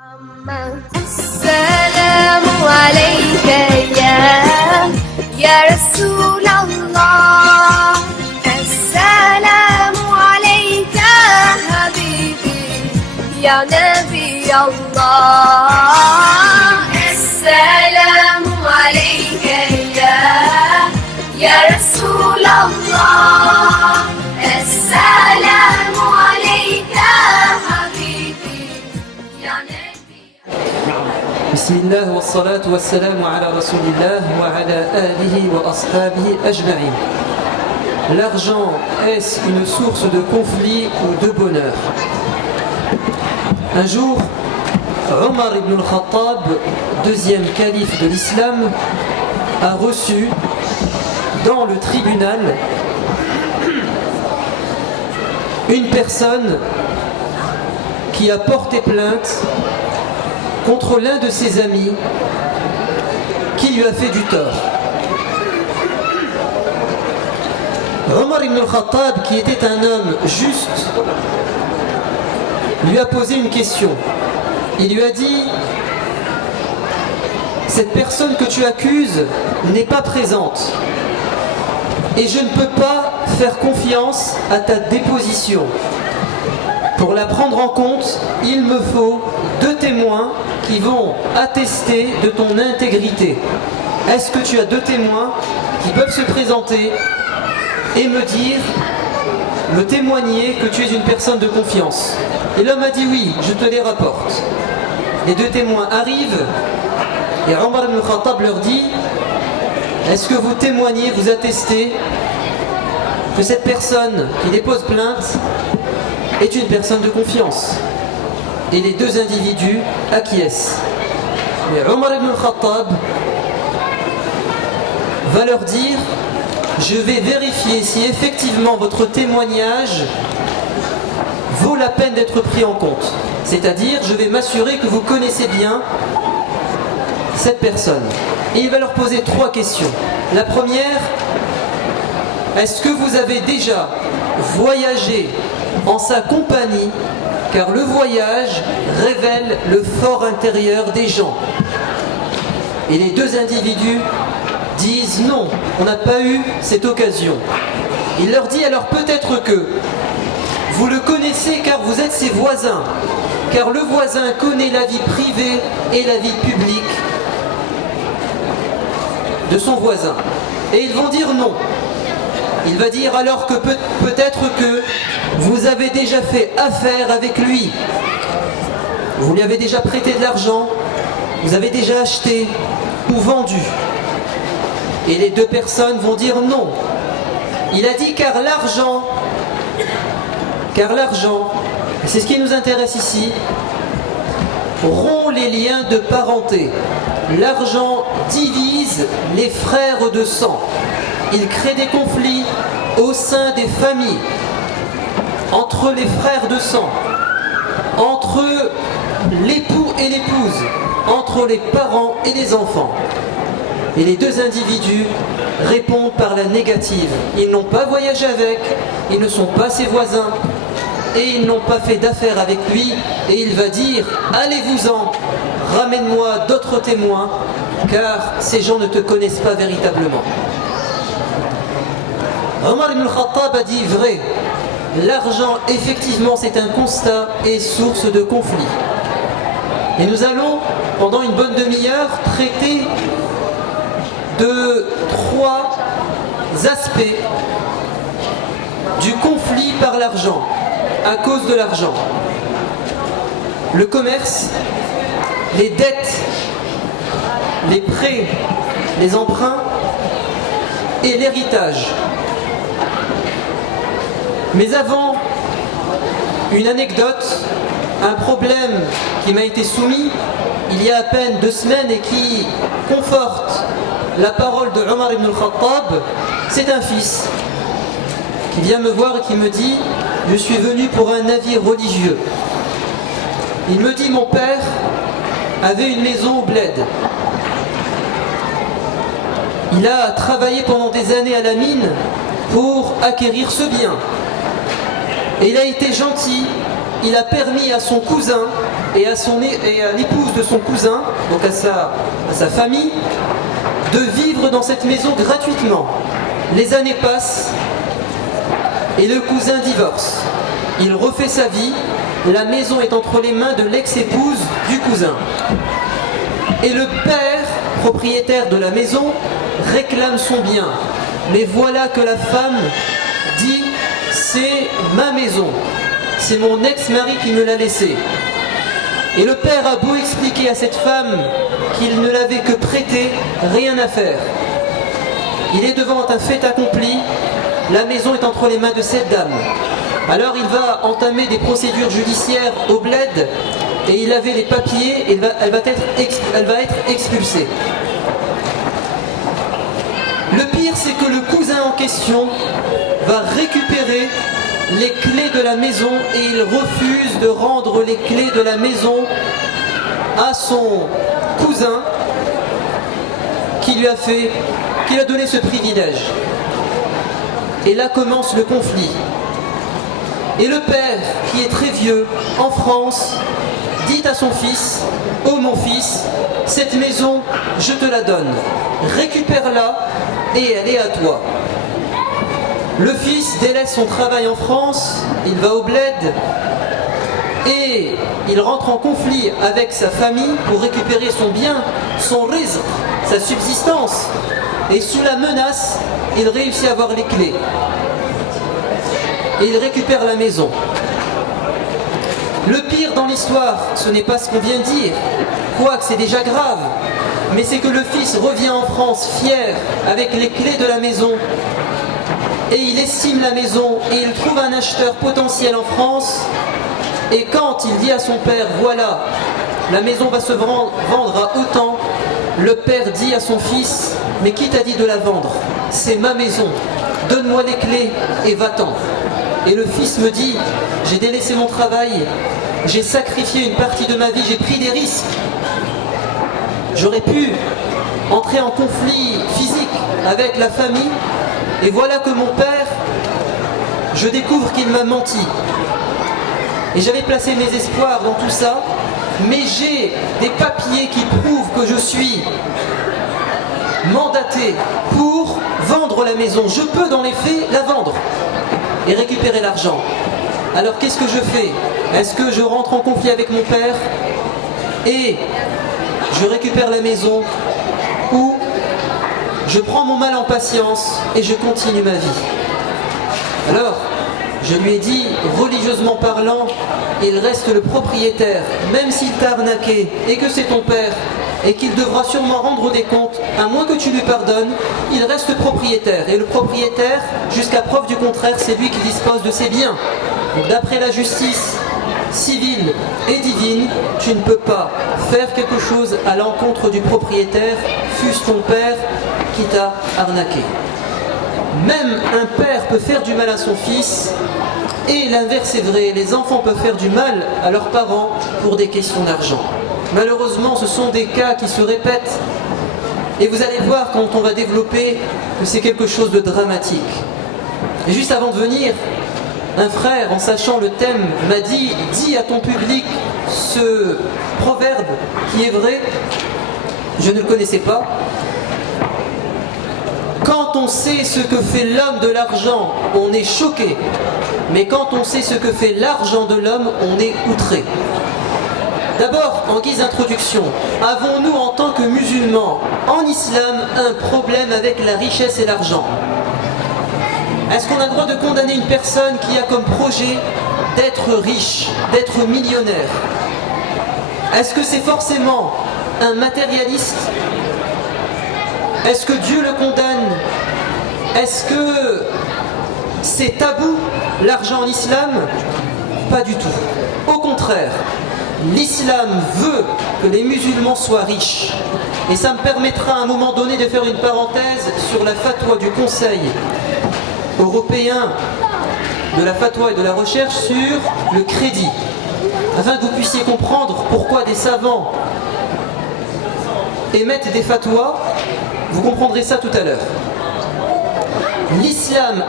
السلام عليك يا رسول الله السلام عليك حبيبي يا نبي الله السلام عليك يا رسول الله السلام عليك حبيبي يا نبي بسم الله والصلاة والسلام على رسول الله وعلى آله وأصحابه أجمعين. L'argent, est-ce une source de conflit ou de bonheur? Un jour, Omar ibn al-Khattab, deuxième calife de l'islam, a reçu dans le tribunal une personne qui a porté plainte contre l'un de ses amis qui lui a fait du tort. Omar ibn al-Khattab, qui était un homme juste, lui a posé une question. Il lui a dit: cette personne que tu accuses n'est pas présente et je ne peux pas faire confiance à ta déposition. Pour la prendre en compte, il me faut 2 témoins qui vont attester de ton intégrité. Est-ce que tu as 2 témoins qui peuvent se présenter et me témoigner que tu es une personne de confiance? Et l'homme a dit oui, je te les rapporte. Les 2 témoins arrivent et Omar ibn Khattab leur dit: est-ce que vous témoignez, vous attestez que cette personne qui dépose plainte est une personne de confiance? Et les 2 individus acquiescent. Et Omar ibn Khattab va leur dire: je vais vérifier si effectivement votre témoignage vaut la peine d'être pris en compte. C'est-à-dire, je vais m'assurer que vous connaissez bien cette personne. Et il va leur poser 3 questions. La première: est-ce que vous avez déjà voyagé en sa compagnie? Car le voyage révèle le fort intérieur des gens. Et les 2 individus disent non, on n'a pas eu cette occasion. Il leur dit: alors peut-être que vous le connaissez car vous êtes ses voisins, car le voisin connaît la vie privée et la vie publique de son voisin. Et ils vont dire non. Il va dire alors que peut-être que vous avez déjà fait affaire avec lui. Vous lui avez déjà prêté de l'argent, vous avez déjà acheté ou vendu. Et les 2 personnes vont dire non. Il a dit car l'argent, c'est ce qui nous intéresse ici, rompt les liens de parenté. L'argent divise les frères de sang. Il crée des conflits au sein des familles, entre les frères de sang, entre l'époux et l'épouse, entre les parents et les enfants. Et les 2 individus répondent par la négative. Ils n'ont pas voyagé avec, ils ne sont pas ses voisins, et ils n'ont pas fait d'affaires avec lui. Et il va dire: allez-vous-en, ramène-moi d'autres témoins, car ces gens ne te connaissent pas véritablement. Omar ibn Khattab a dit vrai. L'argent, effectivement, c'est un constat et source de conflit. Et nous allons, pendant une bonne demi-heure, traiter de 3 aspects du conflit par l'argent, à cause de l'argent. Le commerce, les dettes, les prêts, les emprunts et l'héritage. Mais avant, une anecdote, un problème qui m'a été soumis il y a à peine 2 semaines et qui conforte la parole de Omar ibn al-Khattab. C'est un fils qui vient me voir et qui me dit: je suis venu pour un avis religieux. Il me dit: mon père avait une maison au bled. Il a travaillé pendant des années à la mine pour acquérir ce bien. Et il a été gentil, il a permis à son cousin et à l'épouse de son cousin, donc à sa famille, de vivre dans cette maison gratuitement. Les années passent et le cousin divorce. Il refait sa vie, la maison est entre les mains de l'ex-épouse du cousin. Et le père, propriétaire de la maison, réclame son bien. Mais voilà que la femme dit « c'est ma maison, c'est mon ex-mari qui me l'a laissée ». Et le père a beau expliquer à cette femme qu'il ne l'avait que prêtée, rien à faire. Il est devant un fait accompli, la maison est entre les mains de cette dame. Alors il va entamer des procédures judiciaires au bled et il avait les papiers et elle va être expulsée. Le pire, c'est que le cousin en question va récupérer les clés de la maison et il refuse de rendre les clés de la maison à son cousin qui lui a donné ce privilège. Et là commence le conflit. Et le père, qui est très vieux, en France, dit à son fils « Oh mon fils, cette maison, je te la donne. Récupère-la et elle est à toi. » Le fils délaisse son travail en France, il va au bled et il rentre en conflit avec sa famille pour récupérer son bien, son rizq, sa subsistance. Et sous la menace, il réussit à avoir les clés. Et il récupère la maison. Le pire dans l'histoire, ce n'est pas ce qu'on vient de dire, quoique c'est déjà grave, mais c'est que le fils revient en France fier avec les clés de la maison et il estime la maison et il trouve un acheteur potentiel en France et quand il dit à son père « Voilà, la maison va se vendre à autant », le père dit à son fils « Mais qui t'a dit de la vendre? C'est ma maison, donne-moi les clés et va-t'en ». Et le fils me dit « J'ai délaissé mon travail, j'ai sacrifié une partie de ma vie, j'ai pris des risques. J'aurais pu entrer en conflit physique avec la famille et voilà que mon père, je découvre qu'il m'a menti. Et j'avais placé mes espoirs dans tout ça, mais j'ai des papiers qui prouvent que je suis mandaté pour vendre la maison. Je peux dans les faits la vendre et récupérer l'argent. Alors qu'est-ce que je fais? Est-ce que je rentre en conflit avec mon père et je récupère la maison ou je prends mon mal en patience et je continue ma vie? Alors, je lui ai dit, religieusement parlant, il reste le propriétaire, même s'il t'a arnaqué et que c'est ton père et qu'il devra sûrement rendre des comptes, à moins que tu lui pardonnes, il reste propriétaire. Et le propriétaire, jusqu'à preuve du contraire, c'est lui qui dispose de ses biens. Donc d'après la justice civile et divine, tu ne peux pas faire quelque chose à l'encontre du propriétaire, fût-ce ton père qui t'a arnaqué. Même un père peut faire du mal à son fils, et l'inverse est vrai, les enfants peuvent faire du mal à leurs parents pour des questions d'argent. Malheureusement, ce sont des cas qui se répètent, et vous allez voir quand on va développer que c'est quelque chose de dramatique. Et juste avant de venir, un frère, en sachant le thème, m'a dit « Dis à ton public ce proverbe qui est vrai ». Je ne le connaissais pas. Quand on sait ce que fait l'homme de l'argent, on est choqué. Mais quand on sait ce que fait l'argent de l'homme, on est outré. D'abord, en guise d'introduction, avons-nous en tant que musulmans, en islam, un problème avec la richesse et l'argent? Est-ce qu'on a le droit de condamner une personne qui a comme projet d'être riche, d'être millionnaire? Est-ce que c'est forcément un matérialiste? Est-ce que Dieu le condamne? Est-ce que c'est tabou, l'argent en islam? Pas du tout. Au contraire, l'islam veut que les musulmans soient riches. Et ça me permettra à un moment donné de faire une parenthèse sur la fatwa du Conseil européen de la fatwa et de la recherche sur le crédit, afin que vous puissiez comprendre pourquoi des savants émettent des fatwas. Vous comprendrez ça tout à l'heure. L'islam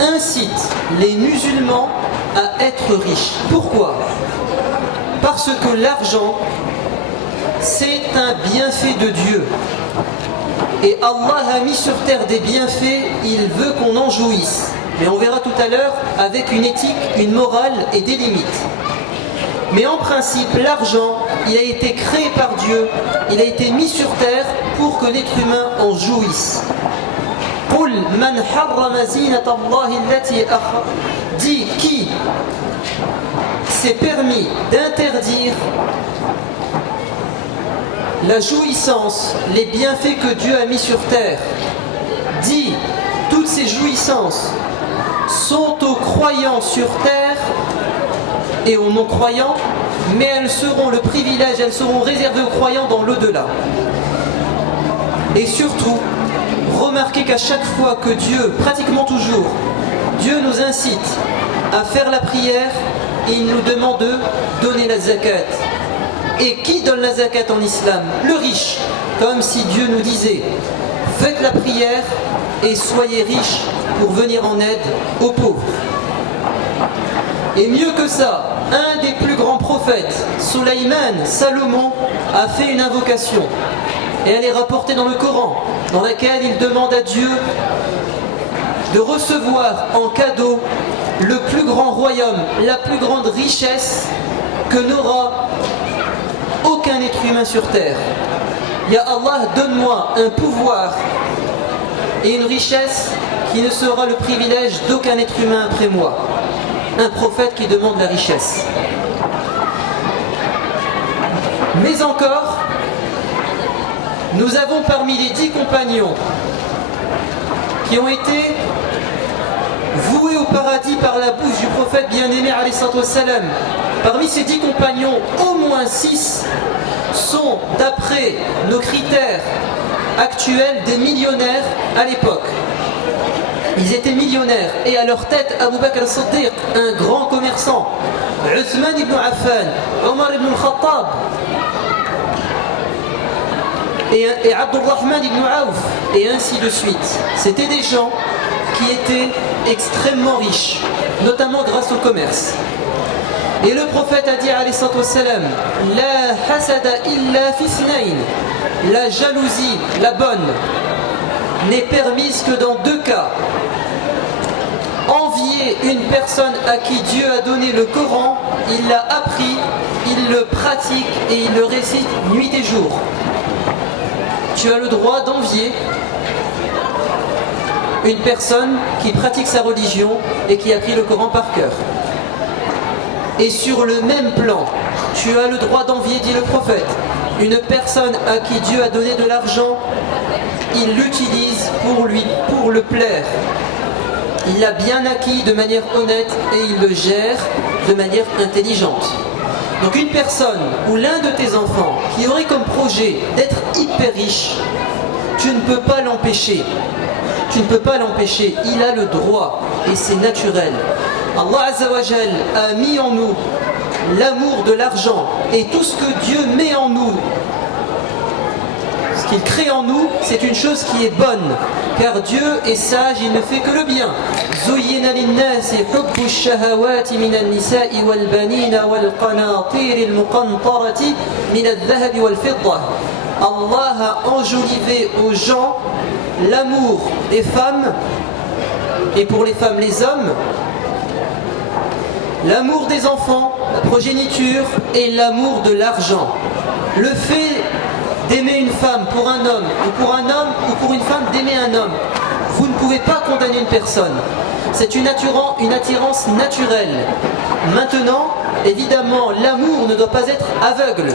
incite les musulmans à être riches. Pourquoi? Parce que l'argent, c'est un bienfait de Dieu. Et Allah a mis sur terre des bienfaits, il veut qu'on en jouisse. Mais on verra tout à l'heure avec une éthique, une morale et des limites. Mais en principe, l'argent, il a été créé par Dieu, il a été mis sur terre pour que l'être humain en jouisse. قُلْ مَنْ حَرَّمَ زِينَةَ اللَّهِ الَّتِي dit qui s'est permis d'interdire la jouissance, les bienfaits que Dieu a mis sur terre. Dit, toutes ces jouissances sont aux croyants sur terre et aux non-croyants, mais elles seront le privilège, elles seront réservées aux croyants dans l'au-delà. Et surtout, remarquez qu'à chaque fois que Dieu, pratiquement toujours, Dieu nous incite à faire la prière et il nous demande de donner la zakat. Et qui donne la zakat en islam? Le riche. Comme si Dieu nous disait, faites la prière et soyez riches pour venir en aide aux pauvres. Et mieux que ça, un des plus grands prophètes, Sulayman, Salomon, a fait une invocation. Et elle est rapportée dans le Coran, dans laquelle il demande à Dieu de recevoir en cadeau le plus grand royaume, la plus grande richesse que n'aura aucun être humain sur terre. Ya Allah, donne-moi un pouvoir et une richesse qui ne sera le privilège d'aucun être humain après moi. Un prophète qui demande la richesse. Mais encore, nous avons parmi les 10 compagnons qui ont été voués au paradis par la bouche du prophète bien-aimé alayhi salatu wassalam. Parmi ces 10 compagnons, au moins 6 sont, d'après nos critères actuels, des millionnaires à l'époque. Ils étaient millionnaires et à leur tête Abu Bakr al-Siddiq, un grand commerçant, Uthman ibn Affan, Omar ibn al-Khattab et Abdurrahman ibn Auf, et ainsi de suite. C'était des gens qui étaient extrêmement riches, notamment grâce au commerce. Et le prophète a dit alayhi salatu wassalam, la hasada illa fi ithnayn, la jalousie, la bonne, n'est permise que dans 2 cas. Envier une personne à qui Dieu a donné le Coran, il l'a appris, il le pratique et il le récite nuit et jour. Tu as le droit d'envier une personne qui pratique sa religion et qui a appris le Coran par cœur. Et sur le même plan, tu as le droit d'envier, dit le prophète, une personne à qui Dieu a donné de l'argent, il l'utilise pour lui, pour le plaire. Il l'a bien acquis de manière honnête et il le gère de manière intelligente. Donc une personne ou l'un de tes enfants qui aurait comme projet d'être hyper riche, tu ne peux pas l'empêcher. Tu ne peux pas l'empêcher, il a le droit et c'est naturel. Allah Azza wa Jal a mis en nous l'amour de l'argent et tout ce que Dieu met en nous, ce qu'il crée en nous, c'est une chose qui est bonne, car Dieu est sage, il ne fait que le bien. زُيِّنَ لِلنَّاسِ حُبُّ الشَّهَوَاتِ مِنَ النِّسَاءِ وَالْبَنِينَ وَالْقَنَاطِيرِ الْمُقَنطَرَةِ مِنَ الذَّهَبِ وَالْفِضَّةِ. Allah a enjolivé aux gens l'amour des femmes, et pour les femmes les hommes, l'amour des enfants, la progéniture et l'amour de l'argent. Le fait d'aimer une femme pour un homme, ou pour un homme ou pour une femme d'aimer un homme, vous ne pouvez pas condamner une personne. C'est une attirance naturelle. Maintenant, évidemment, l'amour ne doit pas être aveugle.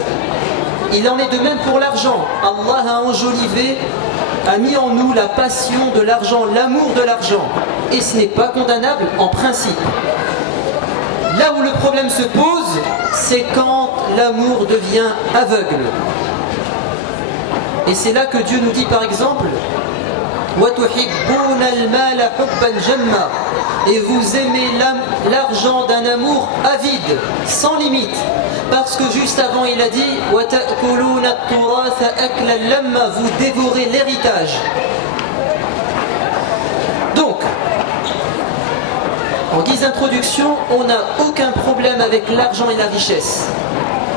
Il en est de même pour l'argent. Allah a enjolivé, a mis en nous la passion de l'argent, l'amour de l'argent. Et ce n'est pas condamnable en principe. Là où le problème se pose, c'est quand l'amour devient aveugle. Et c'est là que Dieu nous dit par exemple وَتُحِبُّونَ الْمَالَ حُبًّا جَمًّا, et vous aimez l'argent d'un amour avide, sans limite. Parce que juste avant il a dit وَتَأْكُلُونَ التُّرَاثَ أَكْلًا لَمًّا, vous dévorez l'héritage. Donc, en guise d'introduction, on n'a aucun problème avec l'argent et la richesse.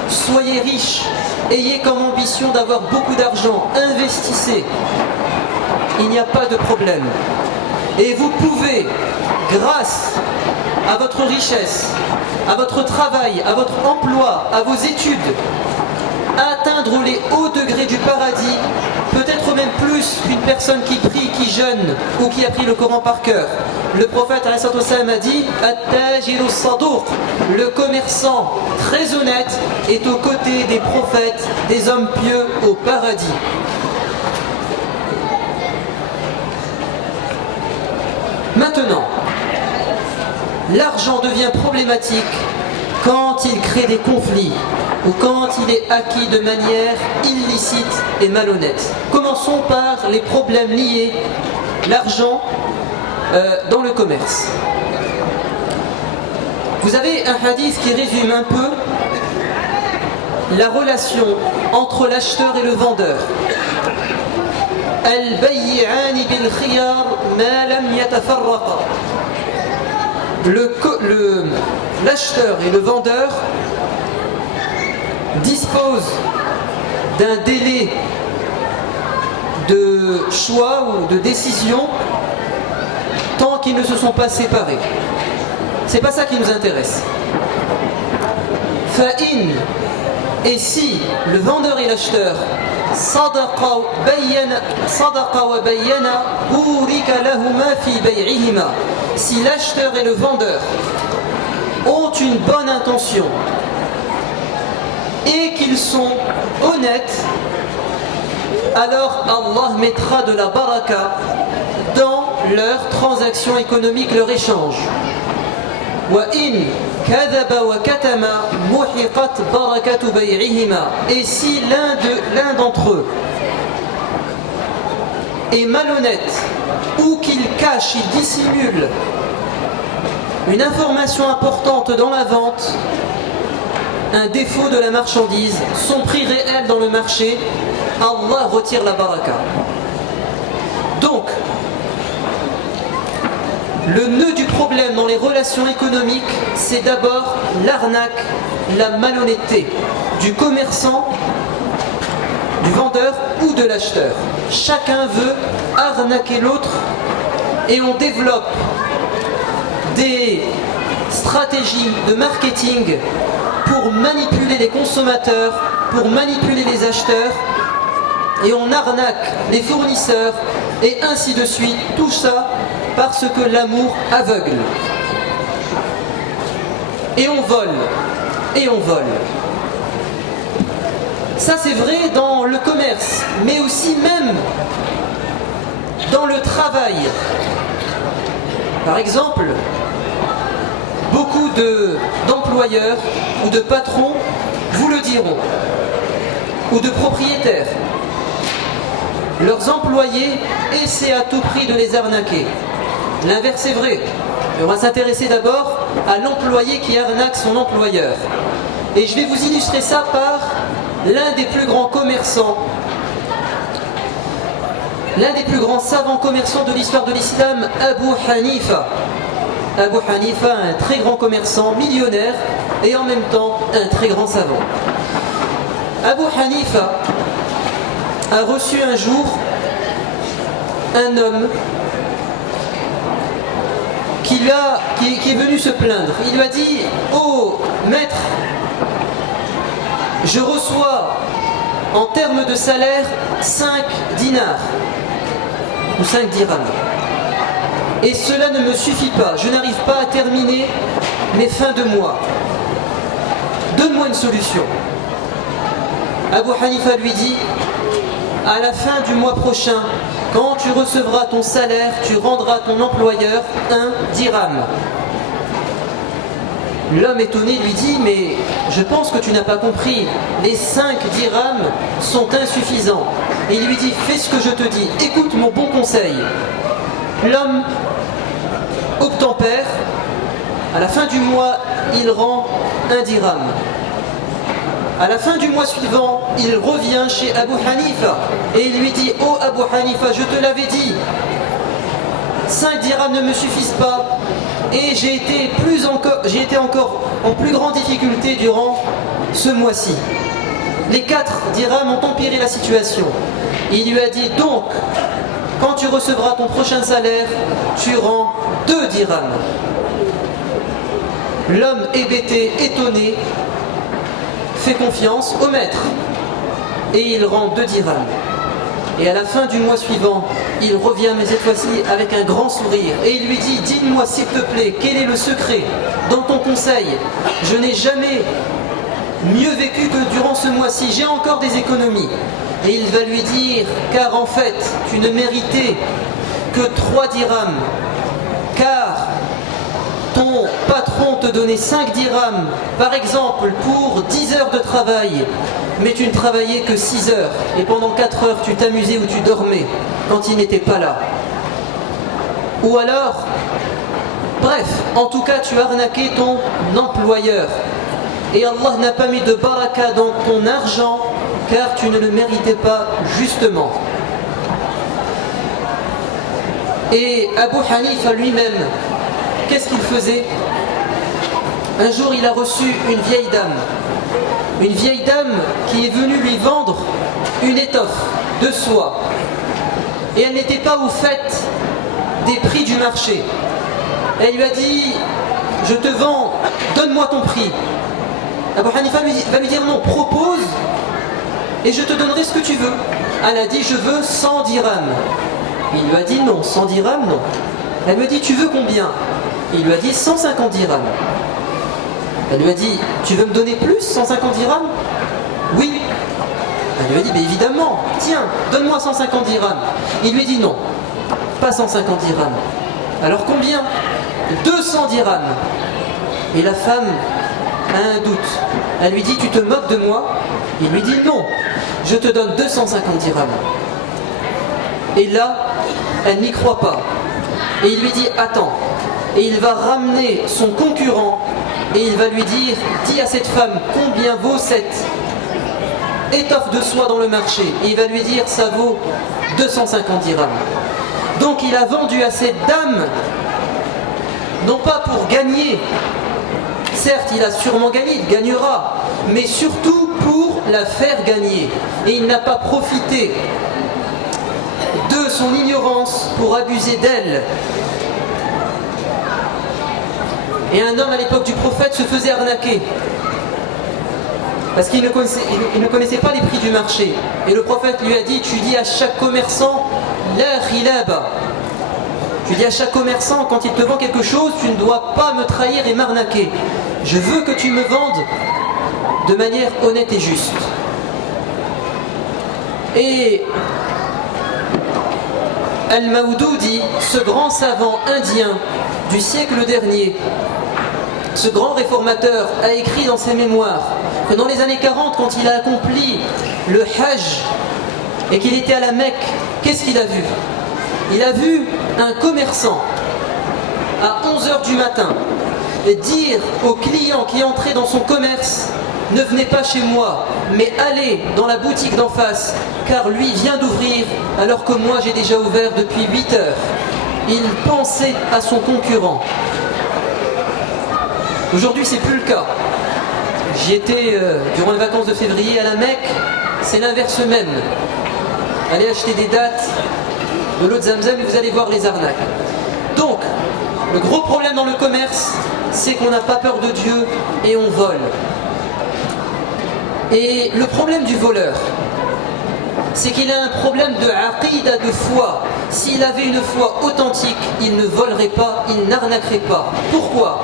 soyez riches, ayez comme ambition d'avoir beaucoup d'argent, investissez. Il n'y a pas de problème. Et vous pouvez, grâce à votre richesse, à votre travail, à votre emploi, à vos études, atteindre les hauts degrés du paradis, peut-être même plus qu'une personne qui prie, qui jeûne ou qui a pris le Coran par cœur. Le prophète a dit At-tajiru saduq, le commerçant très honnête est aux côtés des prophètes, des hommes pieux au paradis. Maintenant, l'argent devient problématique quand il crée des conflits ou quand il est acquis de manière illicite et malhonnête. Commençons par les problèmes liés à l'argent dans le commerce. Vous avez un hadith qui résume un peu la relation entre l'acheteur et le vendeur. Al-bay'ani bil khiyar ma lam yatafarraqa. L'acheteur et le vendeur disposent d'un délai de choix ou de décision tant qu'ils ne se sont pas séparés. C'est pas ça qui nous intéresse. Fa'in, et si le vendeur et l'acheteur sadaqa wa bayyana burika lahuma fi bay'ihima, si l'acheteur et le vendeur ont une bonne intention et qu'ils sont honnêtes, alors Allah mettra de la baraka dans leur transaction économique, leur échange. Wa in kadhaba wa katama muhiqat barakatu bay'ihima. Et si l'un d'entre eux est malhonnête ou qu'il cache, il dissimule une information importante dans la vente, un défaut de la marchandise, son prix réel dans le marché, Allah retire la baraka. Donc, le nœud du problème dans les relations économiques, c'est d'abord l'arnaque, la malhonnêteté du commerçant, du vendeur ou de l'acheteur. Chacun veut arnaquer l'autre et on développe des stratégies de marketing pour manipuler les consommateurs, pour manipuler les acheteurs, et on arnaque les fournisseurs, et ainsi de suite, tout ça parce que l'amour aveugle. Et on vole, et on vole. Ça c'est vrai dans le commerce, mais aussi même dans le travail. Par exemple, beaucoup d'employeurs ou de patrons vous le diront, ou de propriétaires. Leurs employés essaient à tout prix de les arnaquer. L'inverse est vrai. Mais on va s'intéresser d'abord à l'employé qui arnaque son employeur. Et je vais vous illustrer ça par l'un des plus grands commerçants, l'un des plus grands savants commerçants de l'histoire de l'islam, Abu Hanifa. Abu Hanifa, un très grand commerçant, millionnaire, et en même temps un très grand savant. Abu Hanifa a reçu un jour un homme qui est venu se plaindre. Il lui a dit « Oh maître, je reçois en termes de salaire 5 dinars ou 5 dirhams. Et cela ne me suffit pas, je n'arrive pas à terminer mes fins de mois. Donne-moi une solution. » Abu Hanifa lui dit « À la fin du mois prochain, quand tu recevras ton salaire, tu rendras ton employeur 1 dirham. » L'homme étonné lui dit « Mais je pense que tu n'as pas compris, les 5 dirhams sont insuffisants. » Et il lui dit « Fais ce que je te dis, écoute mon bon conseil. » L'homme obtempère, à la fin du mois, il rend 1 dirham. À la fin du mois suivant, il revient chez Abu Hanifa et il lui dit « Oh Abu Hanifa, je te l'avais dit, 5 dirhams ne me suffisent pas et j'ai été encore en plus grande difficulté durant ce mois-ci. Les 4 dirhams ont empiré la situation. Il lui a dit donc, quand tu recevras ton prochain salaire, tu rends 2 dirhams. L'homme hébété, étonné, fait confiance au maître et il rend 2 dirhams. Et à la fin du mois suivant, il revient, mais cette fois-ci avec un grand sourire. Et il lui dit, dis-moi s'il te plaît, quel est le secret dans ton conseil? Je n'ai jamais mieux vécu que durant ce mois-ci, j'ai encore des économies. Et il va lui dire, car en fait, tu ne méritais que 3 dirhams, car ton patron te donnait 5 dirhams, par exemple, pour 10 heures de travail, mais tu ne travaillais que 6 heures, et pendant 4 heures, tu t'amusais ou tu dormais, quand il n'était pas là. Ou alors, bref, en tout cas, tu as arnaqué ton employeur. Et Allah n'a pas mis de baraka dans ton argent, car tu ne le méritais pas justement. Et Abu Hanifa lui-même, qu'est-ce qu'il faisait? Un jour, il a reçu une vieille dame qui est venue lui vendre une étoffe de soie. Et elle n'était pas au fait des prix du marché. Elle lui a dit, je te vends, donne-moi ton prix. Abu Hanifa va lui dire non, propose et je te donnerai ce que tu veux. Elle a dit, je veux 100 dirhams. Il lui a dit non, 100 dirhams non. Elle me dit, tu veux combien? Il lui a dit 150 dirhams. Elle lui a dit, tu veux me donner plus, 150 dirhams? Oui. Elle lui a dit, mais évidemment, tiens, donne-moi 150 dirhams. Il lui a dit non, pas 150 dirhams. Alors combien? 200 dirhams. Et la femme a un doute. Elle lui dit, tu te moques de moi? Il lui dit non, je te donne 250 dirhams. Et là, elle n'y croit pas. Et il lui dit, attends. Et il va ramener son concurrent et il va lui dire, dis à cette femme combien vaut cette étoffe de soie dans le marché. Et il va lui dire, ça vaut 250 dirhams. Donc il a vendu à cette dame, non pas pour gagner, certes il a sûrement gagné, il gagnera, mais surtout pour la faire gagner. Et il n'a pas profité de son ignorance pour abuser d'elle. Et un homme à l'époque du prophète se faisait arnaquer parce qu'il ne connaissait pas les prix du marché. Et le prophète lui a dit, tu dis à chaque commerçant la khilaba. Tu dis à chaque commerçant, quand il te vend quelque chose, tu ne dois pas me trahir et m'arnaquer. Je veux que tu me vendes de manière honnête et juste. Et Al-Mawdoudi, ce grand savant indien du siècle dernier, ce grand réformateur, a écrit dans ses mémoires que dans les années 40, quand il a accompli le Hajj et qu'il était à la Mecque, qu'est-ce qu'il a vu? Il a vu un commerçant à 11h du matin dire aux clients qui entraient dans son commerce, ne venez pas chez moi, mais allez dans la boutique d'en face, car lui vient d'ouvrir alors que moi j'ai déjà ouvert depuis 8 heures. Il pensait à son concurrent. Aujourd'hui, c'est plus le cas. J'y étais durant les vacances de février à la Mecque, c'est l'inverse même. Allez acheter des dates de l'eau de Zamzam et vous allez voir les arnaques. Donc, le gros problème dans le commerce, c'est qu'on n'a pas peur de Dieu et on vole. Et le problème du voleur, c'est qu'il a un problème de aqida, de foi. S'il avait une foi authentique, il ne volerait pas, il n'arnaquerait pas. Pourquoi?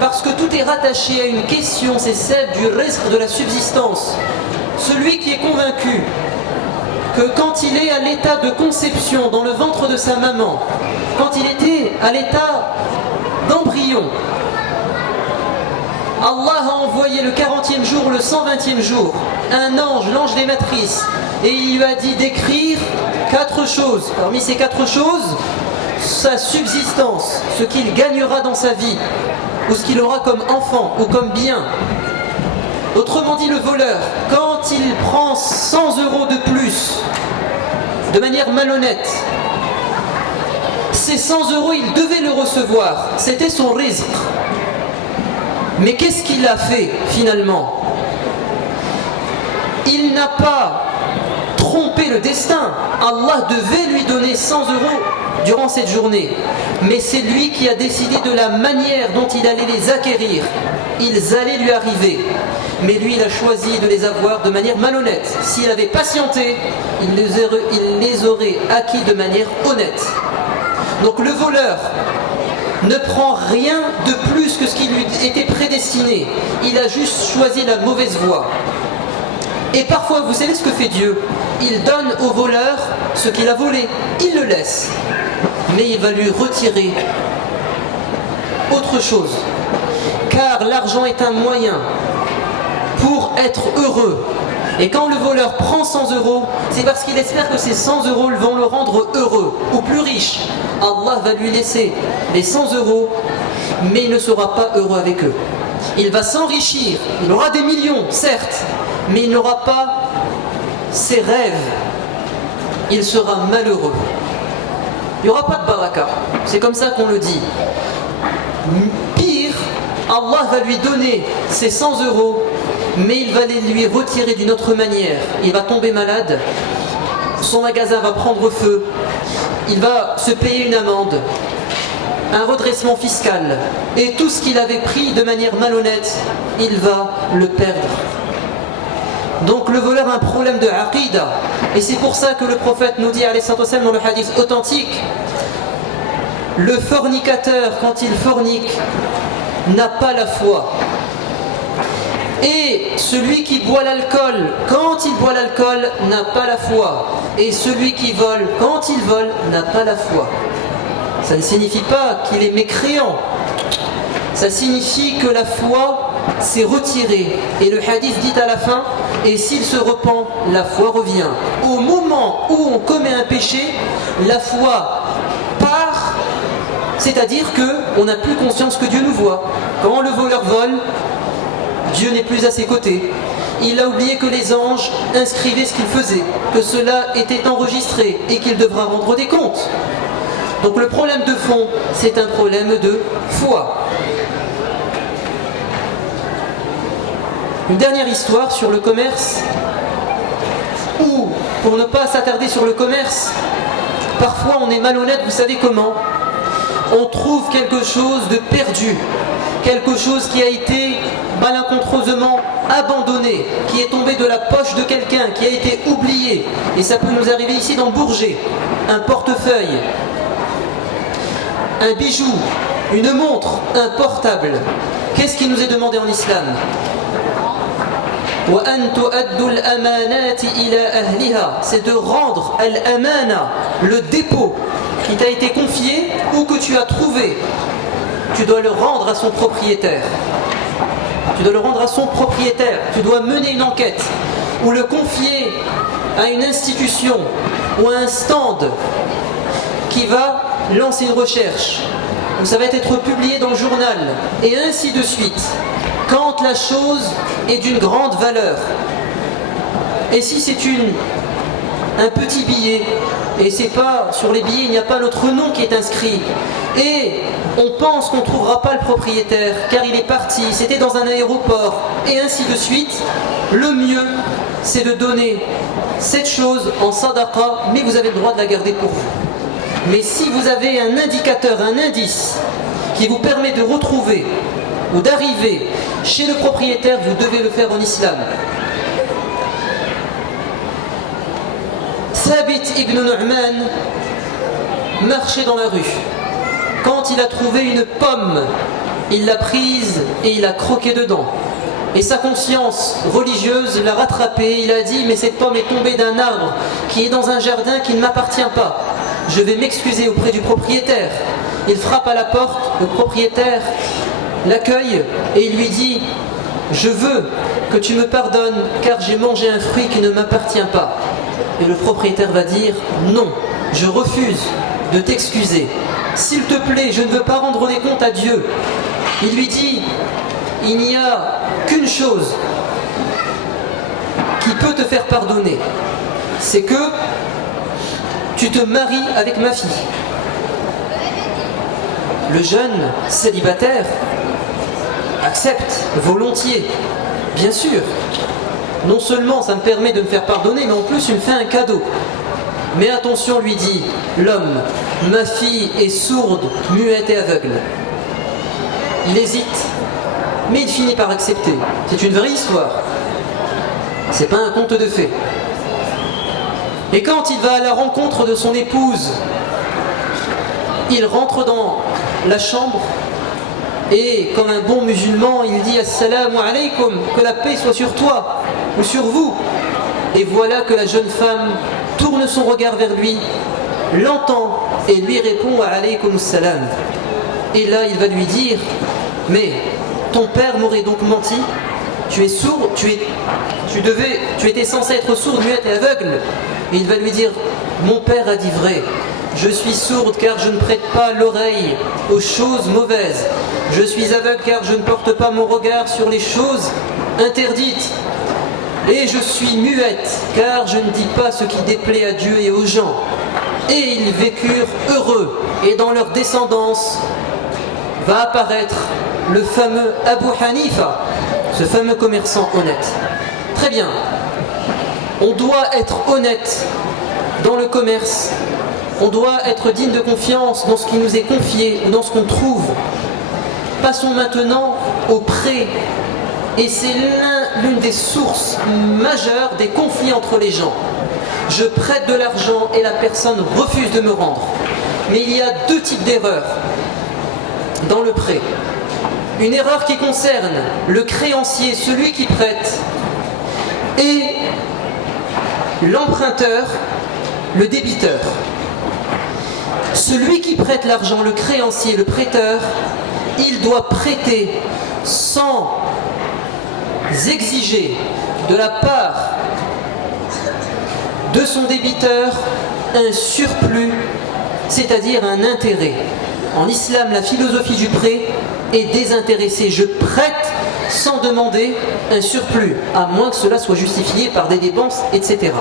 Parce que tout est rattaché à une question, c'est celle du rizq, de la subsistance. Celui qui est convaincu que quand il est à l'état de conception dans le ventre de sa maman, quand il était à l'état d'embryon, Allah a envoyé le 40e jour, le 120e jour, un ange, l'ange des matrices, et il lui a dit d'écrire 4 choses. Parmi ces 4 choses, sa subsistance, ce qu'il gagnera dans sa vie, ou ce qu'il aura comme enfant, ou comme bien. Autrement dit, le voleur, quand il prend 100 € de plus, de manière malhonnête, ces 100 €, il devait le recevoir, c'était son rizq. Mais qu'est-ce qu'il a fait finalement? il n'a pas trompé le destin. Allah devait lui donner 100 euros durant cette journée. Mais c'est lui qui a décidé de la manière dont il allait les acquérir. Ils allaient lui arriver. Mais lui, il a choisi de les avoir de manière malhonnête. S'il avait patienté, il les aurait acquis de manière honnête. Donc le voleur ne prend rien de plus que ce qui lui était prédestiné. Il a juste choisi la mauvaise voie. Et parfois, vous savez ce que fait Dieu? Il donne au voleur ce qu'il a volé. Il le laisse. Mais il va lui retirer autre chose. Car l'argent est un moyen pour être heureux. Et quand le voleur prend 100 euros, c'est parce qu'il espère que ces 100 euros vont le rendre heureux ou plus riche. Allah va lui laisser les 100 euros, mais il ne sera pas heureux avec eux. Il va s'enrichir, il aura des millions, certes, mais il n'aura pas ses rêves. Il sera malheureux. Il n'y aura pas de baraka. C'est comme ça qu'on le dit. Pire, Allah va lui donner ses 100 euros, mais il va les lui retirer d'une autre manière. Il va tomber malade, son magasin va prendre feu, il va se payer une amende, un redressement fiscal, et tout ce qu'il avait pris de manière malhonnête, il va le perdre. Donc le voleur a un problème de aqida, et c'est pour ça que le prophète nous dit alayhi salatu wassalam, dans le hadith authentique, le fornicateur, quand il fornique, n'a pas la foi. Et celui qui boit l'alcool, quand il boit l'alcool, n'a pas la foi. Et celui qui vole, quand il vole, n'a pas la foi. Ça ne signifie pas qu'il est mécréant. Ça signifie que la foi s'est retirée. Et le hadith dit à la fin, et s'il se repent, la foi revient. Au moment où on commet un péché, la foi part, c'est-à-dire qu'on n'a plus conscience que Dieu nous voit. Quand le voleur vole, Dieu n'est plus à ses côtés. Il a oublié que les anges inscrivaient ce qu'il faisait, que cela était enregistré et qu'il devra rendre des comptes. Donc le problème de fond, c'est un problème de foi. Une dernière histoire sur le commerce, ou pour ne pas s'attarder sur le commerce, parfois on est malhonnête, vous savez comment? On trouve quelque chose de perdu, quelque chose qui a été malencontreusement abandonné, qui est tombé de la poche de quelqu'un, qui a été oublié. Et ça peut nous arriver ici dans Bourget. Un portefeuille, un bijou, une montre, un portable. Qu'est-ce qui nous est demandé en islam? C'est de rendre al-amana, le dépôt qui t'a été confié ou que tu as trouvé. Tu dois le rendre à son propriétaire. Tu dois le rendre à son propriétaire. Tu dois mener une enquête ou le confier à une institution ou à un stand qui va lancer une recherche. Donc ça va être publié dans le journal et ainsi de suite. Quand la chose est d'une grande valeur. Et si c'est un petit billet, et c'est pas sur les billets, il n'y a pas notre nom qui est inscrit, et on pense qu'on ne trouvera pas le propriétaire car il est parti, c'était dans un aéroport, et ainsi de suite, le mieux c'est de donner cette chose en sadaqa, mais vous avez le droit de la garder pour vous. Mais si vous avez un indicateur, un indice qui vous permet de retrouver ou d'arriver chez le propriétaire, vous devez le faire en islam. Thabit ibn Nu'man marchait dans la rue. Quand il a trouvé une pomme, il l'a prise et il a croqué dedans. Et sa conscience religieuse l'a rattrapé. Il a dit, mais cette pomme est tombée d'un arbre qui est dans un jardin qui ne m'appartient pas. Je vais m'excuser auprès du propriétaire. Il frappe à la porte, le propriétaire l'accueille et il lui dit, je veux que tu me pardonnes car j'ai mangé un fruit qui ne m'appartient pas. Et le propriétaire va dire, non, je refuse de t'excuser. S'il te plaît, je ne veux pas rendre des comptes à Dieu. Il lui dit, il n'y a qu'une chose qui peut te faire pardonner, c'est que tu te maries avec ma fille. Le jeune célibataire accepte volontiers, bien sûr. non seulement ça me permet de me faire pardonner, mais en plus il me fait un cadeau. Mais attention, lui dit l'homme, ma fille est sourde, muette et aveugle. Il hésite, mais il finit par accepter. C'est une vraie histoire. C'est pas un conte de fées. Et quand il va à la rencontre de son épouse, il rentre dans la chambre et comme un bon musulman, il dit Assalamu alaykum, que la paix soit sur toi ou sur vous. Et voilà que la jeune femme tourne son regard vers lui, l'entend et lui répond alaykum salam. Et là il va lui dire, mais ton père m'aurait donc menti? Tu es sourd, tu étais censé être sourd, muette et aveugle. Et il va lui dire, mon père a dit vrai. Je suis sourde car je ne prête pas l'oreille aux choses mauvaises. Je suis aveugle car je ne porte pas mon regard sur les choses interdites. Et je suis muette car je ne dis pas ce qui déplaît à Dieu et aux gens. Et ils vécurent heureux. Et dans leur descendance va apparaître le fameux Abu Hanifa, ce fameux commerçant honnête. Très bien. On doit être honnête dans le commerce. On doit être digne de confiance dans ce qui nous est confié ou dans ce qu'on trouve. Passons maintenant au prêt. Et c'est l'une des sources majeures des conflits entre les gens. Je prête de l'argent et la personne refuse de me rendre. Mais il y a deux types d'erreurs dans le prêt. Une erreur qui concerne le créancier, celui qui prête, et l'emprunteur, le débiteur. Celui qui prête l'argent, le créancier, le prêteur, il doit prêter sans exiger de la part de son débiteur un surplus, c'est-à-dire un intérêt. En islam, la philosophie du prêt est désintéressée. Je prête sans demander un surplus, à moins que cela soit justifié par des dépenses, etc.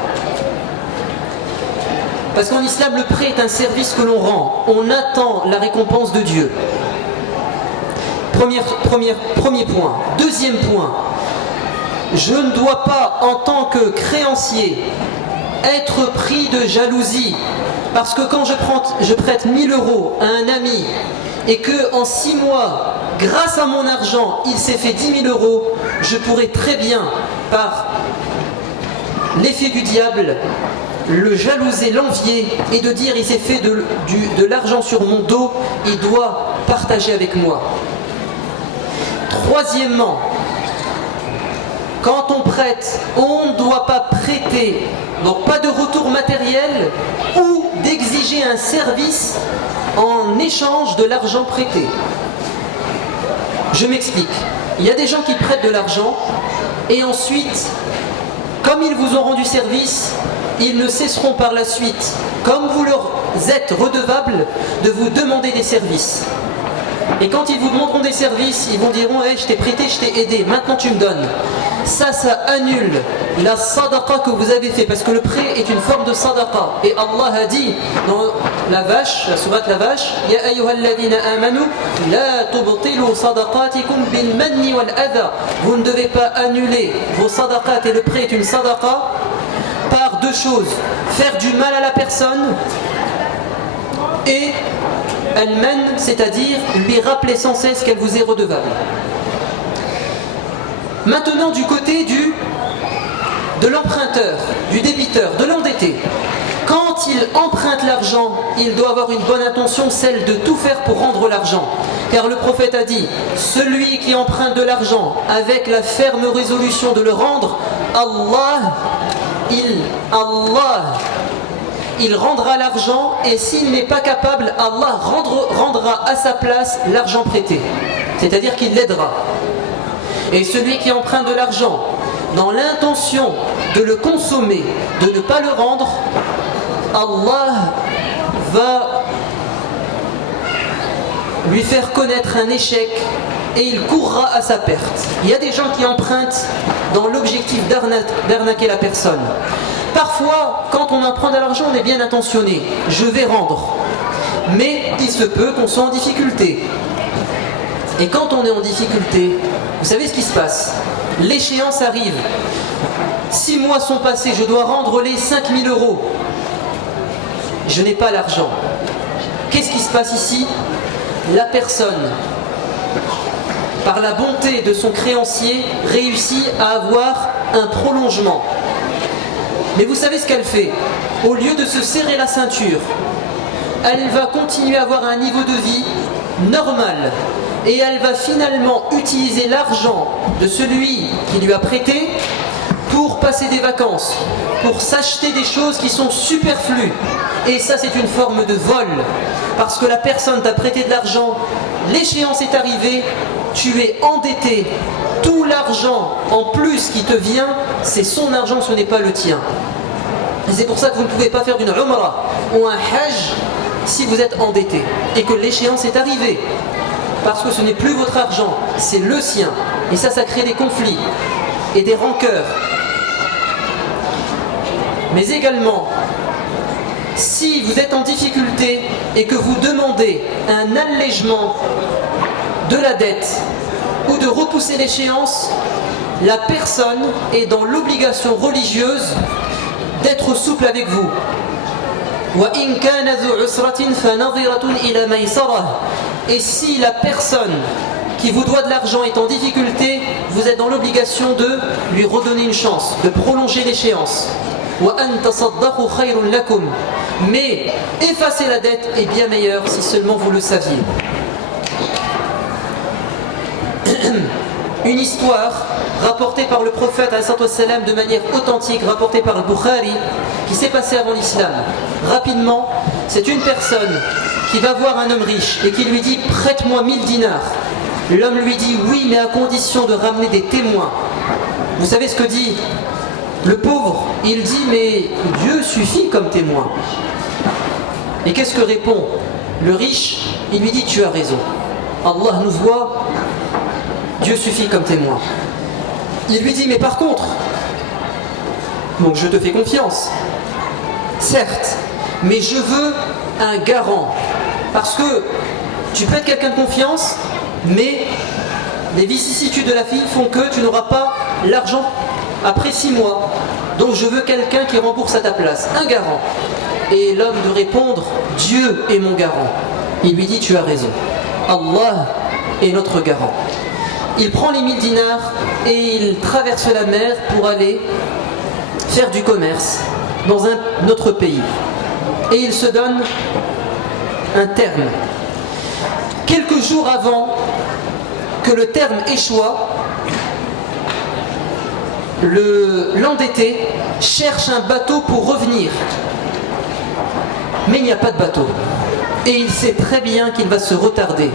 Parce qu'en islam, le prêt est un service que l'on rend. On attend la récompense de Dieu. Premier point. Deuxième point. Je ne dois pas, en tant que créancier, être pris de jalousie. Parce que quand je prête 1000 € à un ami et que en 6 mois, grâce à mon argent, il s'est fait 10 000 €, je pourrais très bien, par l'effet du diable, le jalouser, l'envier et de dire il s'est fait de l'argent sur mon dos, il doit partager avec moi. Troisièmement, quand on prête, on ne doit pas prêter, donc pas de retour matériel ou d'exiger un service en échange de l'argent prêté. Je m'explique. Il y a des gens qui prêtent de l'argent et ensuite, comme ils vous ont rendu service, ils ne cesseront par la suite, comme vous leur êtes redevable, de vous demander des services. Et quand ils vous demanderont des services, ils vont diront hey, je t'ai prêté, je t'ai aidé, maintenant tu me donnes. Ça annule la sadaqa que vous avez fait, parce que le prêt est une forme de sadaqa. Et Allah a dit dans la vache, la sourate la vache, Ya ayyuhalladhina amanu, la tubtilu sadaqatikum bil manni wal adha. Vous ne devez pas annuler vos sadaqat, et le prêt est une sadaqa, par deux choses: faire du mal à la personne et al-man, c'est-à-dire lui rappeler sans cesse qu'elle vous est redevable. Maintenant, du côté de l'emprunteur, du débiteur, de l'endetté, quand il emprunte l'argent, il doit avoir une bonne intention, celle de tout faire pour rendre l'argent. Car le prophète a dit, celui qui emprunte de l'argent avec la ferme résolution de le rendre, il rendra l'argent, et s'il n'est pas capable, Allah rendra à sa place l'argent prêté. C'est-à-dire qu'il l'aidera. Et celui qui emprunte de l'argent dans l'intention de le consommer, de ne pas le rendre, Allah va lui faire connaître un échec et il courra à sa perte. Il y a des gens qui empruntent dans l'objectif d'arnaquer la personne. Parfois, quand on emprunte de l'argent, on est bien intentionné. Je vais rendre. Mais il se peut qu'on soit en difficulté. Et quand on est en difficulté, vous savez ce qui se passe. L'échéance arrive. 6 mois sont passés, je dois rendre les 5000 €. Je n'ai pas l'argent. Qu'est-ce qui se passe ici? La personne, par la bonté de son créancier, réussit à avoir un prolongement. Mais vous savez ce qu'elle fait? Au lieu de se serrer la ceinture, elle va continuer à avoir un niveau de vie normal. Et elle va finalement utiliser l'argent de celui qui lui a prêté pour passer des vacances, pour s'acheter des choses qui sont superflues. Et ça, c'est une forme de vol. Parce que la personne t'a prêté de l'argent, l'échéance est arrivée, tu es endetté. Tout l'argent en plus qui te vient, c'est son argent, ce n'est pas le tien. Et c'est pour ça que vous ne pouvez pas faire une umrah ou un hajj si vous êtes endetté et que l'échéance est arrivée. Parce que ce n'est plus votre argent, c'est le sien. Et ça crée des conflits et des rancœurs. Mais également, si vous êtes en difficulté et que vous demandez un allègement de la dette ou de repousser l'échéance, la personne est dans l'obligation religieuse d'être souple avec vous. Et si la personne qui vous doit de l'argent est en difficulté, vous êtes dans l'obligation de lui redonner une chance, de prolonger l'échéance. Mais effacer la dette est bien meilleur si seulement vous le saviez. Une histoire rapportée par le prophète de manière authentique, rapportée par le Bukhari, qui s'est passée avant l'islam. Rapidement, c'est une personne qui va voir un homme riche et qui lui dit « Prête-moi 1000 dinars ». L'homme lui dit « Oui, mais à condition de ramener des témoins ». Vous savez ce que dit le pauvre? Il dit « Mais Dieu suffit comme témoin ». Et qu'est-ce que répond le riche? Il lui dit « Tu as raison. Allah nous voit, Dieu suffit comme témoin ». Il lui dit « Mais par contre, donc je te fais confiance, certes, mais je veux un garant. Parce que tu peux être quelqu'un de confiance, mais les vicissitudes de la vie font que tu n'auras pas l'argent après 6 mois. Donc je veux quelqu'un qui rembourse à ta place, un garant. » Et l'homme de répondre « Dieu est mon garant ». Il lui dit « Tu as raison. Allah est notre garant ». Il prend les 1000 dinars et il traverse la mer pour aller faire du commerce dans un autre pays. Et il se donne un terme. Quelques jours avant que le terme échoua, l'endetté cherche un bateau pour revenir. Mais il n'y a pas de bateau. Et il sait très bien qu'il va se retarder.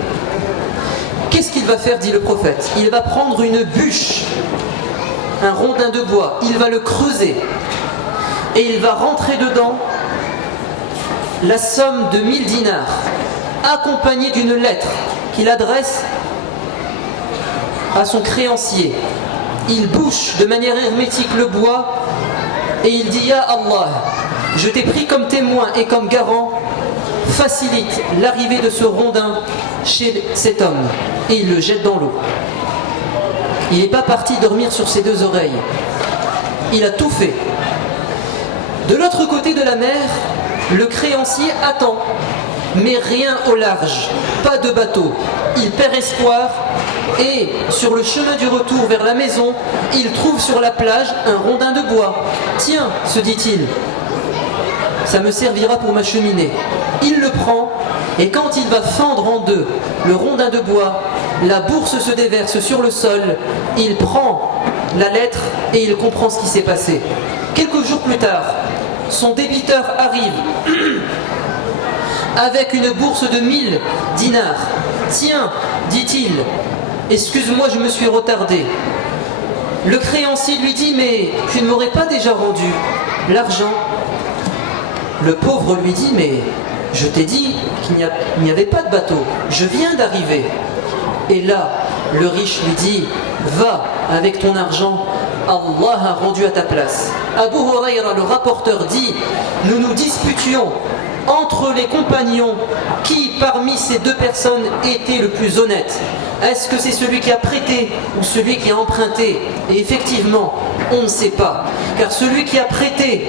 Qu'est-ce qu'il va faire, dit le prophète? Il va prendre une bûche, un rondin de bois, il va le creuser et il va rentrer dedans la somme de 1000 dinars, accompagnée d'une lettre qu'il adresse à son créancier. Il bouche de manière hermétique le bois et il dit « Ya Allah, je t'ai pris comme témoin et comme garant, facilite l'arrivée de ce rondin chez cet homme. » Et il le jette dans l'eau. Il n'est pas parti dormir sur ses 2 oreilles. Il a tout fait. De l'autre côté de la mer, le créancier attend, mais rien au large, pas de bateau. Il perd espoir et sur le chemin du retour vers la maison, il trouve sur la plage un rondin de bois. « Tiens, se dit-il, ça me servira pour ma cheminée. » Il le prend et quand il va fendre en deux le rondin de bois, la bourse se déverse sur le sol. Il prend la lettre et il comprend ce qui s'est passé. Quelques jours plus tard, son débiteur arrive avec une bourse de 1000 dinars. « Tiens, dit-il, excuse-moi, je me suis retardé. » Le créancier lui dit « Mais tu ne m'aurais pas déjà rendu l'argent ?» Le pauvre lui dit « Mais je t'ai dit qu'il n'y avait pas de bateau, je viens d'arriver. » Et là, le riche lui dit « Va avec ton argent, Allah a rendu à ta place. » Abu Huraira, le rapporteur, dit « Nous nous disputions entre les compagnons qui parmi ces 2 personnes était le plus honnête. Est-ce que c'est celui qui a prêté ou celui qui a emprunté? Et effectivement, on ne sait pas. Car celui qui a prêté,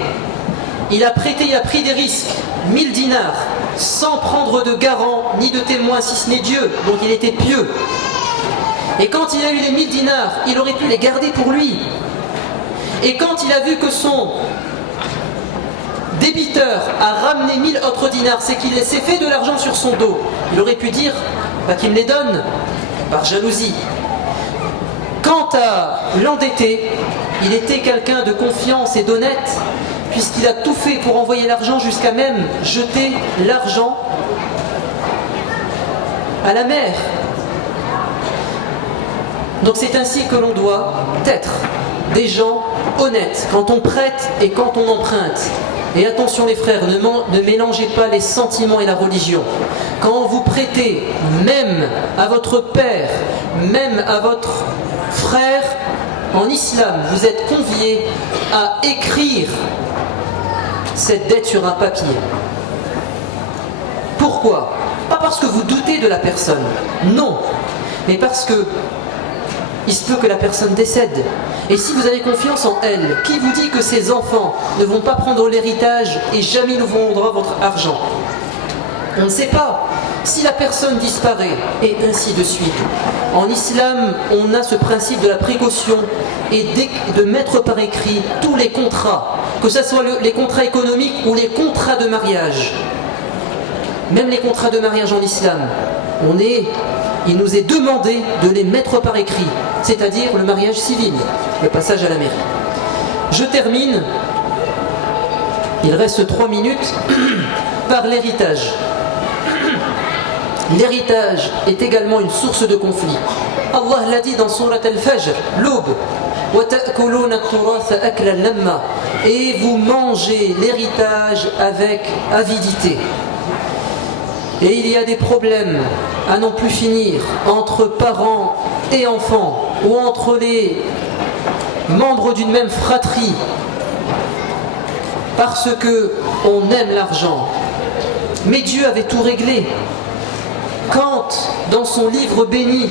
il a pris des risques, 1000 dinars, sans prendre de garant ni de témoin si ce n'est Dieu, donc il était pieux. Et quand il a eu les 1000 dinars, il aurait pu les garder pour lui. Et quand il a vu que son débiteur a ramené 1000 autres dinars, c'est qu'il s'est fait de l'argent sur son dos. Il aurait pu dire qu'il me les donne, par jalousie. Quant à l'endetté, il était quelqu'un de confiance et d'honnête, puisqu'il a tout fait pour envoyer l'argent jusqu'à même jeter l'argent à la mer. Donc c'est ainsi que l'on doit être des gens honnêtes quand on prête et quand on emprunte. Et attention les frères, ne mélangez pas les sentiments et la religion. Quand vous prêtez, même à votre père, même à votre frère, en islam, vous êtes conviés à écrire cette dette sur un papier. Pourquoi? Pas parce que vous doutez de la personne, non, mais parce que il se peut que la personne décède. Et si vous avez confiance en elle, qui vous dit que ses enfants ne vont pas prendre l'héritage et jamais ne vous rendra votre argent? On ne sait pas. Si la personne disparaît, et ainsi de suite. En islam, on a ce principe de la précaution et de mettre par écrit tous les contrats, que ce soit les contrats économiques ou les contrats de mariage. Même les contrats de mariage en islam, il nous est demandé de les mettre par écrit, c'est-à-dire le mariage civil, le passage à la mairie. Je termine, il reste 3 minutes, par l'héritage. L'héritage est également une source de conflit. Allah l'a dit dans Surat Al-Fajr, l'aube. Et vous mangez l'héritage avec avidité. Et il y a des problèmes à n'en plus finir entre parents et enfants, ou entre les membres d'une même fratrie, parce que on aime l'argent. Mais Dieu avait tout réglé. Quand, dans son livre béni,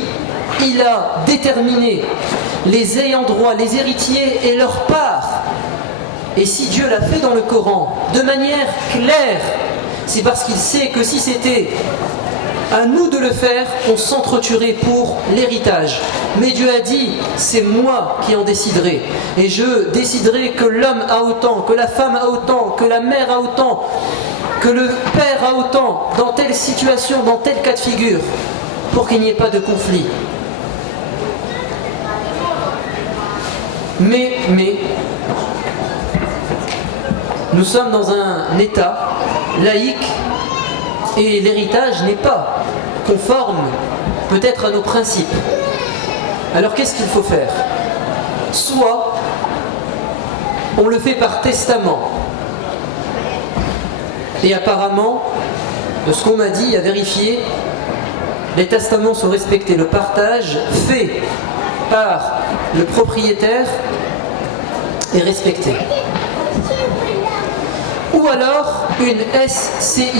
il a déterminé les ayants droit, les héritiers et leur part, et si Dieu l'a fait dans le Coran de manière claire, c'est parce qu'il sait que si c'était à nous de le faire, on s'entretuerait pour l'héritage. Mais Dieu a dit, c'est moi qui en déciderai. Et je déciderai que l'homme a autant, que la femme a autant, que la mère a autant, que le père a autant, dans telle situation, dans tel cas de figure, pour qu'il n'y ait pas de conflit. Mais, nous sommes dans un état laïque et l'héritage n'est pas conforme peut-être à nos principes. Alors qu'est-ce qu'il faut faire? Soit on le fait par testament, et apparemment, de ce qu'on m'a dit, à vérifier, les testaments sont respectés. Le partage fait par le propriétaire est respecté. Ou alors une SCI,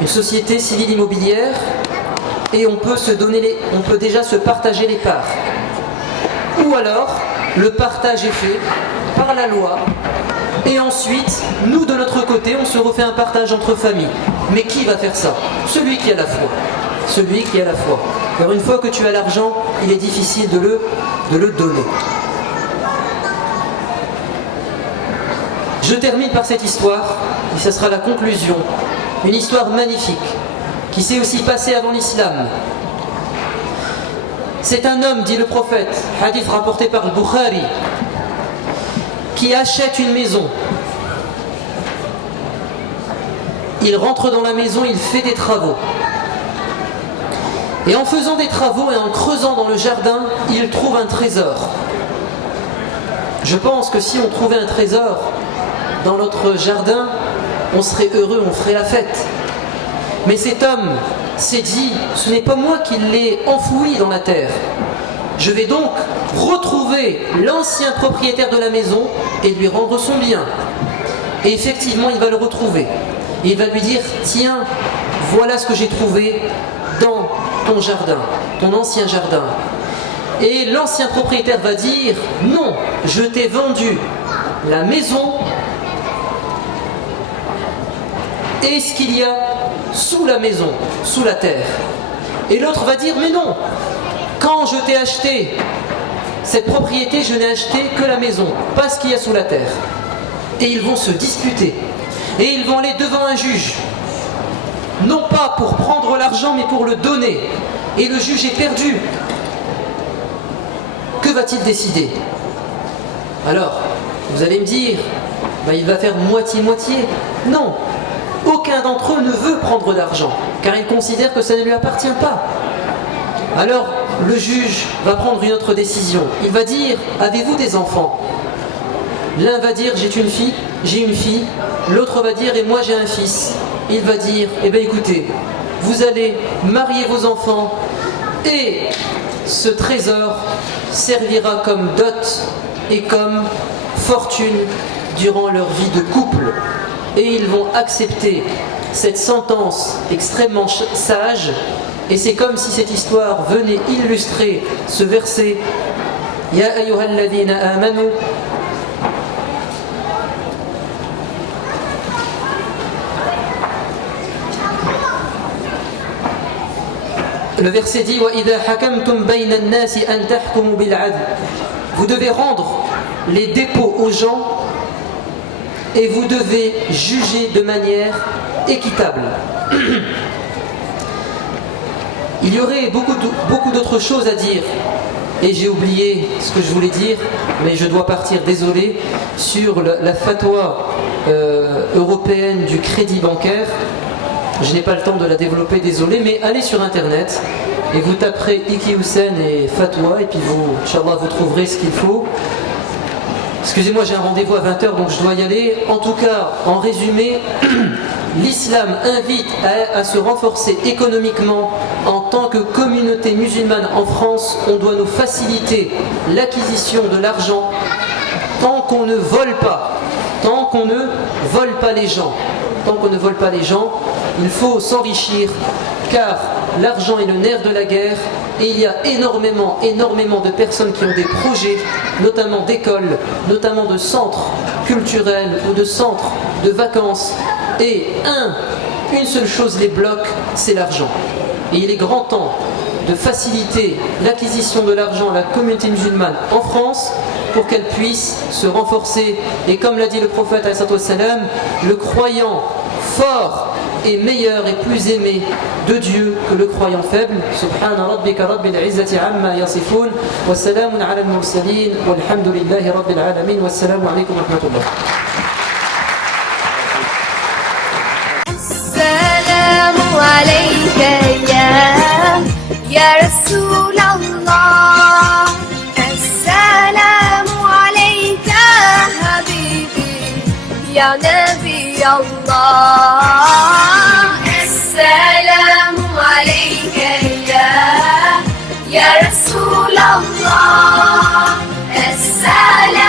une société civile immobilière, et on peut déjà se partager les parts. Ou alors le partage est fait par la loi, et ensuite nous de notre côté on se refait un partage entre familles. Mais qui va faire ça? Celui qui a la foi. Celui qui a la foi. Alors une fois que tu as l'argent, il est difficile de le donner. Je termine par cette histoire, et ça sera la conclusion. Une histoire magnifique, qui s'est aussi passée avant l'islam. C'est un homme, dit le prophète, hadith rapporté par le Bukhari, qui achète une maison. Il rentre dans la maison, il fait des travaux. Et en faisant des travaux et en creusant dans le jardin, il trouve un trésor. Je pense que si on trouvait un trésor dans notre jardin, on serait heureux, on ferait la fête. Mais cet homme s'est dit, ce n'est pas moi qui l'ai enfoui dans la terre. Je vais donc retrouver l'ancien propriétaire de la maison et lui rendre son bien. Et effectivement, il va le retrouver. Et il va lui dire, tiens, voilà ce que j'ai trouvé dans ton jardin, ton ancien jardin. Et l'ancien propriétaire va dire non, je t'ai vendu la maison et ce qu'il y a sous la maison, sous la terre. Et l'autre va dire mais non, quand je t'ai acheté cette propriété, je n'ai acheté que la maison, pas ce qu'il y a sous la terre. Et ils vont se disputer. Et ils vont aller devant un juge. Non pas pour prendre l'argent, mais pour le donner. Et le juge est perdu. Que va-t-il décider? Alors, vous allez me dire, il va faire moitié-moitié. Non, aucun d'entre eux ne veut prendre d'argent, car il considère que ça ne lui appartient pas. Alors, le juge va prendre une autre décision. Il va dire, avez-vous des enfants? L'un va dire, j'ai une fille. L'autre va dire, et moi j'ai un fils. Il va dire, eh bien écoutez, vous allez marier vos enfants et ce trésor servira comme dot et comme fortune durant leur vie de couple. Et ils vont accepter cette sentence extrêmement sage. Et c'est comme si cette histoire venait illustrer ce verset. Ya ayyuhalladhina amanu. Le verset dit وَإِذَا حَكَمْتُمْ بَيْنَ النَّاسِ أَن تَحْكُمُوا بِالْعَدْلِ. Vous devez rendre les dépôts aux gens et vous devez juger de manière équitable. Il y aurait beaucoup d'autres choses à dire et j'ai oublié ce que je voulais dire, mais je dois partir, désolé, sur la fatwa européenne du crédit bancaire. Je n'ai pas le temps de la développer, désolé, mais allez sur internet et vous taperez Iki Hussein et fatwa et puis vous, Inch'Allah, vous trouverez ce qu'il faut. Excusez-moi, j'ai un rendez-vous à 20h donc je dois y aller. En tout cas, en résumé, l'islam invite à se renforcer économiquement. En tant que communauté musulmane en France, on doit nous faciliter l'acquisition de l'argent tant qu'on ne vole pas. Tant qu'on ne vole pas les gens. Tant qu'on ne vole pas les gens, il faut s'enrichir car l'argent est le nerf de la guerre et il y a énormément de personnes qui ont des projets, notamment d'écoles, notamment de centres culturels ou de centres de vacances et une seule chose les bloque, c'est l'argent. Et il est grand temps de faciliter l'acquisition de l'argent à la communauté musulmane en France pour qu'elle puisse se renforcer. Et comme l'a dit le prophète, le croyant fort est meilleur et plus aimé de Dieu que le croyant faible. Subhana rabbika rabbil izzati amma yasifun wa salamun ala al-mursalin walhamdulillahi rabbil alamin wassalamu alaykum wa rahmatullah. Assalamu alayka ya Rasulallah. Assalamu alayka habibi ya Nabi Allah. Assalamu alayka ya Rasulallah. Assalamu